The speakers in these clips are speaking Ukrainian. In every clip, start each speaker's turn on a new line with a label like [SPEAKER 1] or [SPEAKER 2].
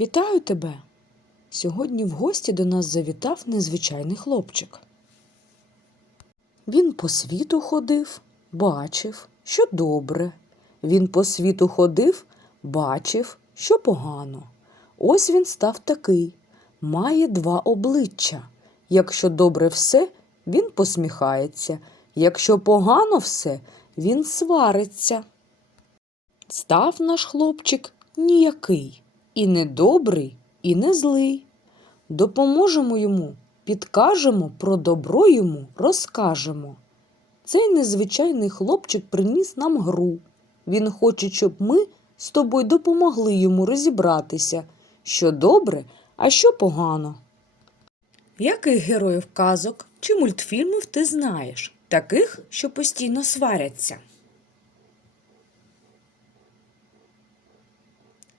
[SPEAKER 1] Вітаю тебе! Сьогодні в гості до нас завітав незвичайний хлопчик. Він по світу ходив, бачив, що добре. Він по світу ходив, бачив, що погано. Ось він став такий, має два обличчя. Якщо добре все, він посміхається, якщо погано все, він свариться. Став наш хлопчик ніякий, і не добрий, і не злий. Допоможемо йому, підкажемо, про добро йому розкажемо. Цей незвичайний хлопчик приніс нам гру. Він хоче, щоб ми з тобою допомогли йому розібратися, що добре, а що погано. Яких героїв казок чи мультфільмів ти знаєш? Таких, що постійно сваряться.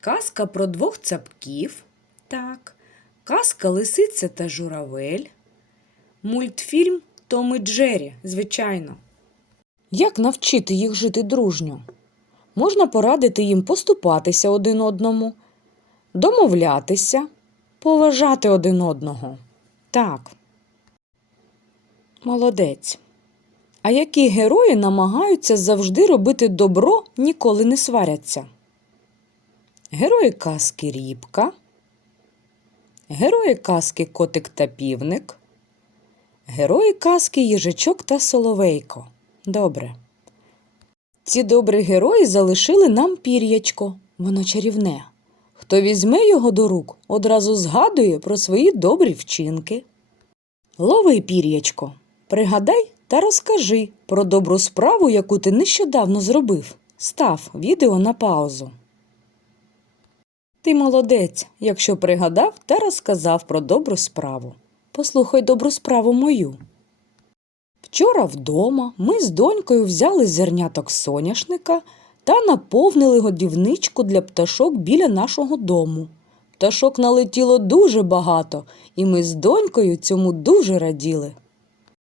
[SPEAKER 1] Казка про двох цапків. Так. Казка Лисиця та журавель. Мультфільм Том і Джері, звичайно. Як навчити їх жити дружньо? Можна порадити їм поступатися один одному, домовлятися, поважати один одного. Так. Молодець. А які герої намагаються завжди робити добро, ніколи не сваряться? Герої казки Рібка, Герої казки Котик та Півник, Герої казки Їжачок та Соловейко. Добре. Ці добрі герої залишили нам пір'ячко, воно чарівне. Хто візьме його до рук, одразу згадує про свої добрі вчинки. Лови пір'ячко, пригадай та розкажи про добру справу, яку ти нещодавно зробив. Став відео на паузу. Ти молодець, якщо пригадав та розказав про добру справу. Послухай добру справу мою. Вчора вдома ми з донькою взяли зерняток соняшника та наповнили годівничку для пташок біля нашого дому. Пташок налетіло дуже багато, і ми з донькою цьому дуже раділи.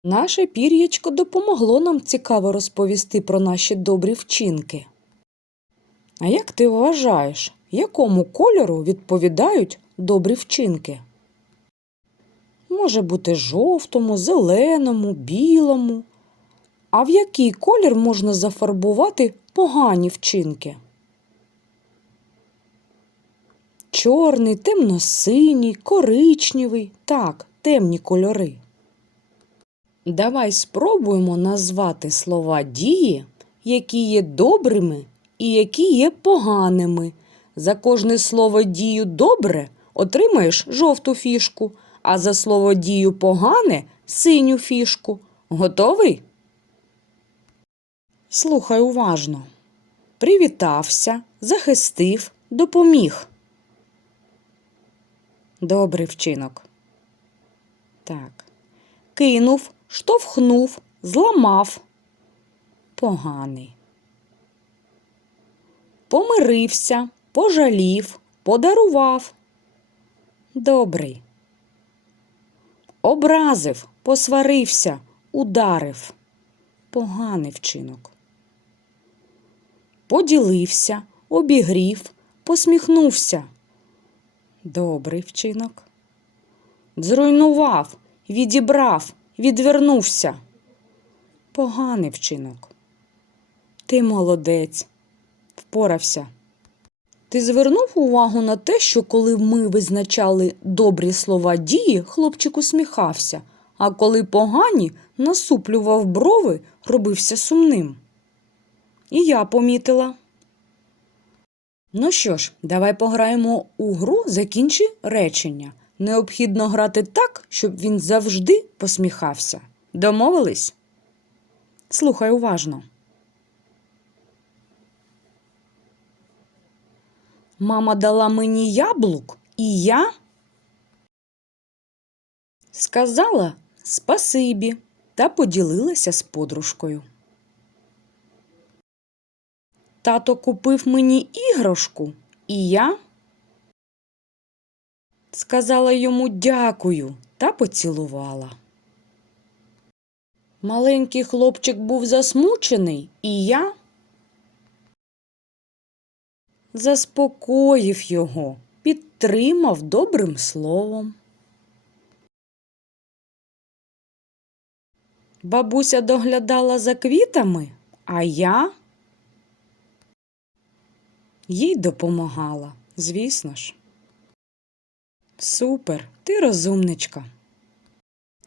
[SPEAKER 1] Наше пір'ячко допомогло нам цікаво розповісти про наші добрі вчинки. А як ти вважаєш, якому кольору відповідають добрі вчинки? Може бути жовтому, зеленому, білому. А в який колір можна зафарбувати погані вчинки? Чорний, темно-синій, коричневий, так, темні кольори. Давай спробуємо назвати слова дії, які є добрими і які є поганими. За кожне слово дію добре отримаєш жовту фішку, а за слово дію погане синю фішку. Готовий? Слухай уважно. Привітався, захистив, допоміг. Добрий вчинок. Так. Кинув, штовхнув, зламав. Поганий. Помирився, пожалів, подарував. Добрий. Образив, посварився, ударив. Поганий вчинок. Поділився, обігрів, посміхнувся. Добрий вчинок. Зруйнував, відібрав, відвернувся. Поганий вчинок. Ти молодець, впорався. Ти звернув увагу на те, що коли ми визначали добрі слова дії, хлопчик усміхався, а коли погані, насуплював брови, робився сумним. І я помітила. Ну що ж, давай пограємо у гру закінчи речення. Необхідно грати так, щоб він завжди посміхався. Домовились? Слухай уважно. Мама дала мені яблук, і я сказала спасибі та поділилася з подружкою. Тато купив мені іграшку, і я сказала йому дякую та поцілувала. Маленький хлопчик був засмучений, і я заспокоїв його підтримав добрим словом. Бабуся доглядала за квітами, а я їй допомагала, звісно ж. Супер, ти розумничка.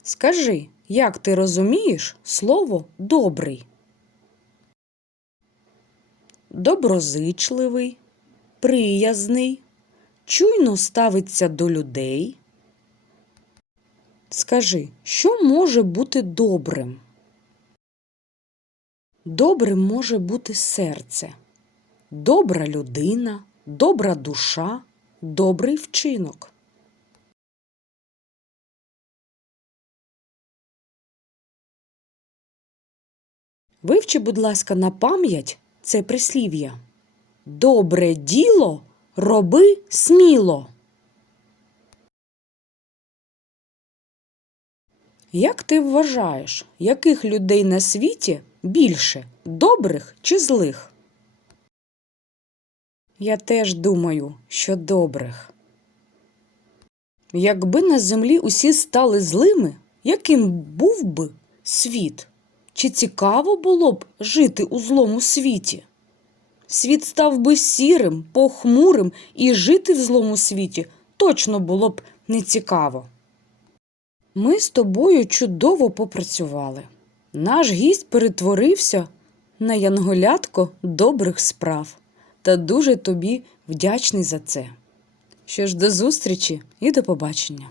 [SPEAKER 1] Скажи, як ти розумієш слово добрий? Доброзичливий, приязний, чуйно ставиться до людей. Скажи, що може бути добрим? Добрим може бути серце, добра людина, добра душа, добрий вчинок. Вивчи, будь ласка, на пам'ять це прислів'я. Добре діло роби сміло. Як ти вважаєш, яких людей на світі більше добрих чи злих? Я теж думаю, що добрих. Якби на землі усі стали злими, яким був би світ? Чи цікаво було б жити у злому світі? Світ став би сірим, похмурим, і жити в злому світі точно було б нецікаво. Ми з тобою чудово попрацювали. Наш гість перетворився на янголятко добрих справ та дуже тобі вдячний за це. Що ж, до зустрічі і до побачення.